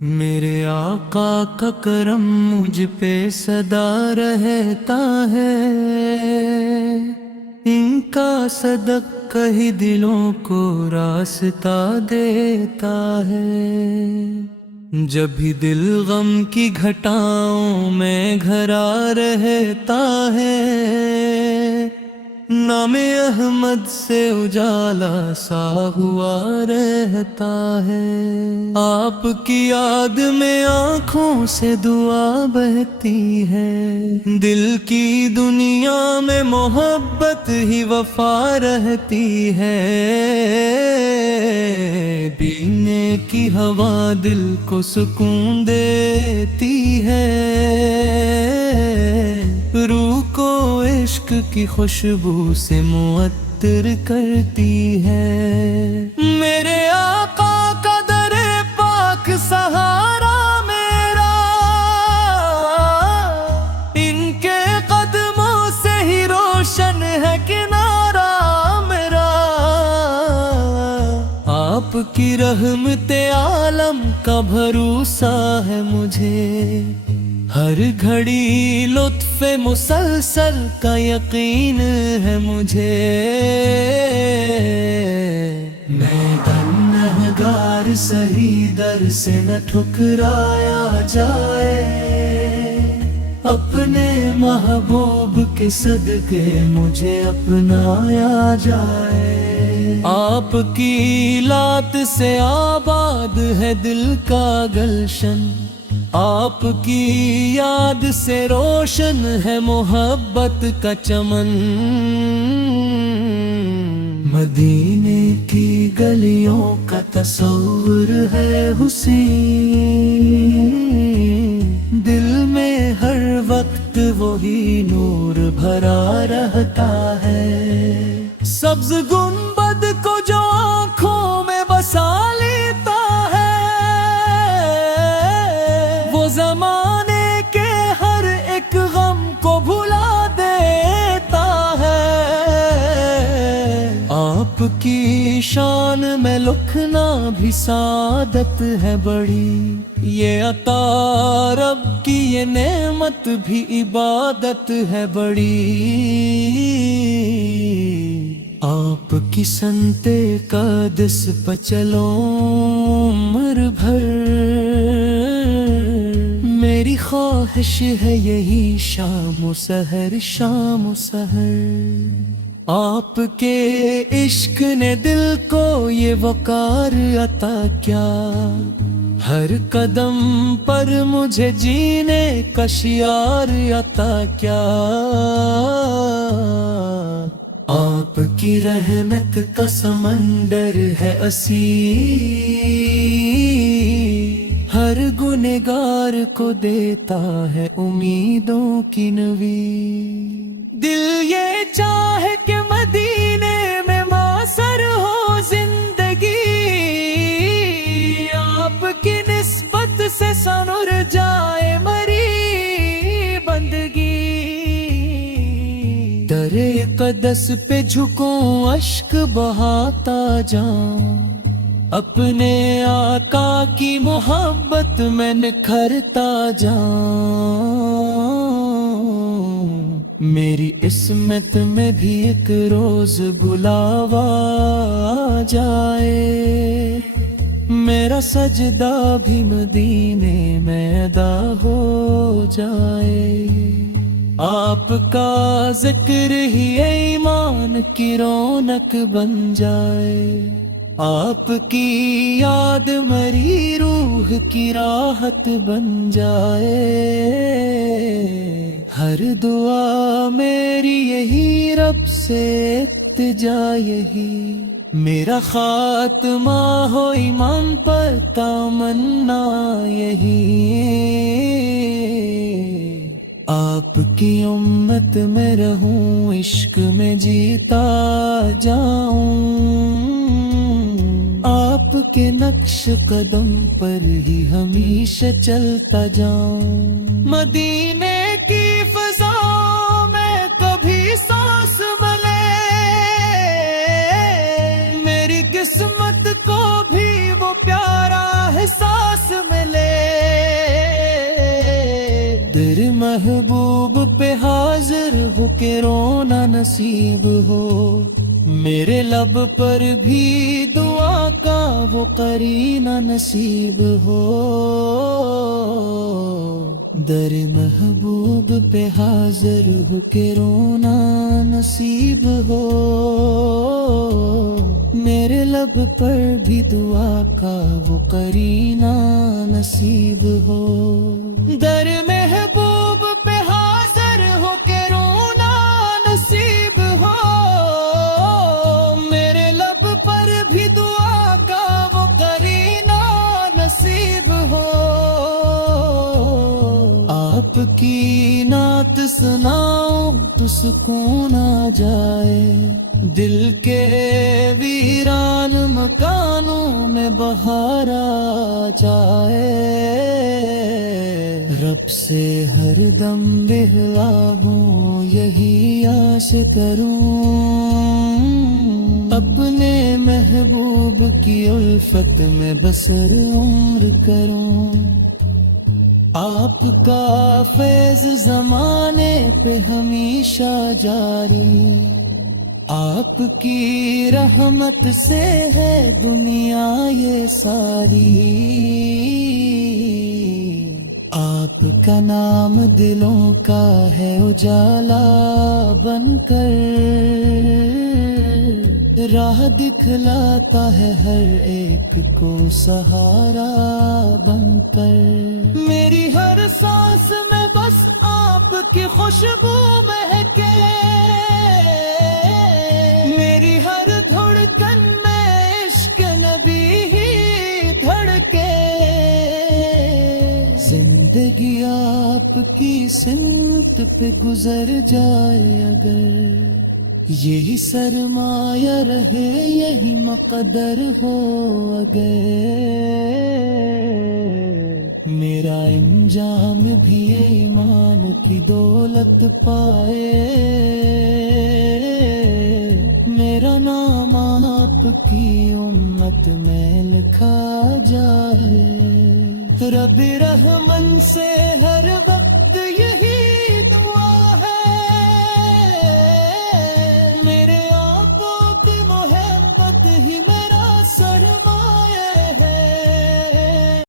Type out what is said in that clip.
میرے آقا کا کرم مجھ پہ سدا رہتا ہے، ان کا صدقہ ہی دلوں کو راستہ دیتا ہے۔ جب بھی دل غم کی گھٹاؤں میں گھرا رہتا ہے، نام احمد سے اجالا سا ہوا رہتا ہے۔ آپ کی یاد میں آنکھوں سے دعا بہتی ہے، دل کی دنیا میں محبت ہی وفا رہتی ہے۔ پینے کی ہوا دل کو سکون دیتی ہے، روح کو عشق کی خوشبو سے معطر کرتی ہے۔ میرے آقا کا در پاک سہارا میرا، ان کے قدموں سے ہی روشن ہے کنارہ میرا۔ آپ کی رحمت عالم کا بھروسہ ہے مجھے، ہر گھڑی لطف مسلسل کا یقین ہے مجھے۔ میں گنہگار سہی در سے نہ ٹھکرایا جائے، اپنے محبوب کے صدقے مجھے اپنایا جائے۔ آپ کی لات سے آباد ہے دل کا گلشن، آپ کی یاد سے روشن ہے محبت کا چمن۔ مدینے کی گلیوں کا تصور ہے حسین، دل میں ہر وقت وہی نور بھرا رہتا ہے۔ سبز گنبد کو جو آنکھوں میں بسا لیتا ہے، زمانے کے ہر ایک غم کو بھلا دیتا ہے۔ آپ کی شان میں لکھنا بھی سعادت ہے بڑی، یہ عطا رب کی یہ نعمت بھی عبادت ہے بڑی۔ آپ کی سنتے قدس پہ چلو عمر بھر، میری خواہش ہے یہی شام و سحر شام و سحر۔ آپ کے عشق نے دل کو یہ وقار عطا کیا، ہر قدم پر مجھے جینے کا شعار عطا کیا۔ آپ کی رحمت کا سمندر ہے اسیر، ہر گنہگار کو دیتا ہے امیدوں کی نوید۔ دل یہ چاہے کہ مدینے میں معاصر ہو زندگی، آپ کی نسبت سے سنور جائے مری بندگی۔ در قدس پہ جھکوں اشک بہاتا جاؤں، اپنے آقا کی محبت میں نکھرتا جاؤں۔ میری اسمت میں بھی ایک روز بلاوا آ جائے، میرا سجدہ بھی مدینے میں ادا ہو جائے۔ آپ کا ذکر ہی ایمان کی رونق بن جائے، آپ کی یاد مری روح کی راحت بن جائے۔ ہر دعا میری یہی رب سے التجا یہی، میرا خاتمہ ہو ایمان پر تمنا یہی۔ آپ کی امت میں رہوں، عشق میں جیتا جاؤں، آپ کے نقش قدم پر ہی ہمیشہ چلتا جاؤں، مدینے کی فضا میں کبھی سانس ملے، میری قسمت کو بھی وہ پیارا احساس ملے، در محبوب پہ حاضر ہو کے رونا نصیب ہو، میرے لب پر بھی دعا کا وہ قرینہ نصیب ہو، در محبوب پہ حاضر ہو کے رونا نصیب ہو، میرے لب پر بھی دعا کا وہ قرینہ نصیب ہو، در محبوب پہ حاضر ہو کے رونا نصیب ہو، میرے لب پر بھی دعا کا وہ قرینہ نصیب ہو، آپ کی نعت سناؤں تو سکون آ جائے، دل کے ویران مکانوں میں بہار آ جائے، رب سے ہر دم بہلا ہوں یہی آس کروں، اپنے محبوب کی الفت میں بسر عمر کروں، آپ کا فیض زمانے پہ ہمیشہ جاری، آپ کی رحمت سے ہے دنیا یہ ساری، آپ کا نام دلوں کا ہے اجالا بن کر، راہ دکھلاتا ہے ہر ایک کو سہارا بن کر، میری ہر سانس میں بس آپ کی خوشبو مہکے، میری ہر دھڑکن میں عشق نبی ہی دھڑکے، زندگی آپ کی سمت پہ گزر جائے اگر، یہی سرمایہ رہے یہی مقدر ہو اگر، میرا انجام بھی ایمان کی دولت پائے، میرا نام آپ کی امت میں لکھا جائے، رب رحمن سے ہر وقت یہ